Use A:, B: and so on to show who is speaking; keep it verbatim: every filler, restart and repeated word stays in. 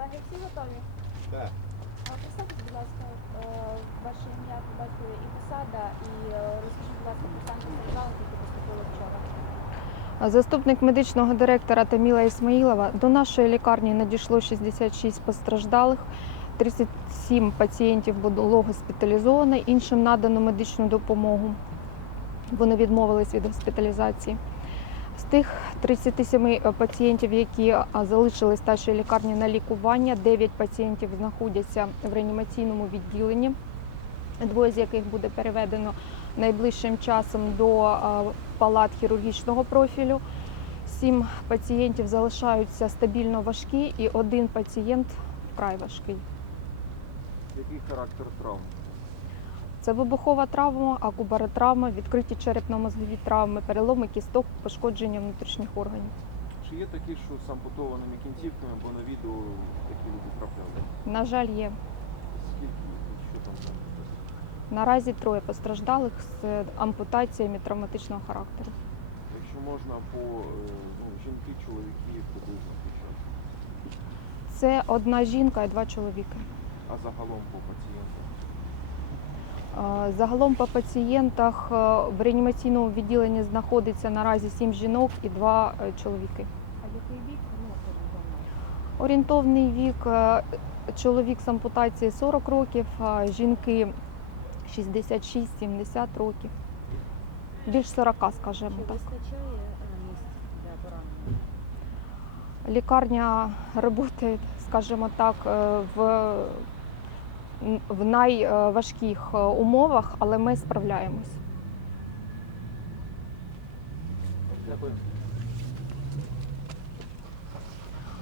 A: Владі, всі готові?
B: Так.
A: А представте, будь ласка, е, ваше ім'я, по батькові і посада, і е, розкажіть, будь ласка, про стан постраждалих, які поступили вчора.
C: Заступник медичного директора Таміла Ісмаїлова. До нашої лікарні надійшло шістдесят шість постраждалих, тридцять сім пацієнтів було госпіталізовано, іншим надано медичну допомогу. Вони відмовились від госпіталізації. З тих тридцяти семи пацієнтів, які залишились в нашій лікарні на лікування, дев'ять пацієнтів знаходяться в реанімаційному відділенні, двоє з яких буде переведено найближчим часом до палат хірургічного профілю. Сім пацієнтів залишаються стабільно важкі і один пацієнт вкрай важкий.
B: Який характер травм?
C: Це вибухова травма, акубаротравма, відкриті черепно-мозгові травми, переломи кісток, пошкодження внутрішніх органів.
B: Чи є такі, що з ампутованими кінцівками, бо на відео такі люди трапляли?
C: На жаль, є.
B: Скільки їх і що там за?
C: Наразі троє постраждалих з ампутаціями травматичного характеру.
B: Якщо можна, по е, ну, жінки, чоловіки приблизно під час.
C: Це одна жінка і два чоловіки.
B: А загалом по пацієнтах?
C: Е, Загалом по пацієнтах е, в реанімаційному відділенні знаходиться наразі сім жінок і два е, чоловіки.
A: А який вік? Ну, орієнтовно.
C: Орієнтовний вік е, чоловік з ампутації сорок років, а жінки шістдесят шість - сімдесят років. Більш сорока, скажімо
A: Чи
C: так.
A: вистачає місць для поранених?
C: Лікарня працює, скажімо так, е, в, в найважких е, умовах, але ми справляємось.
B: Дякую.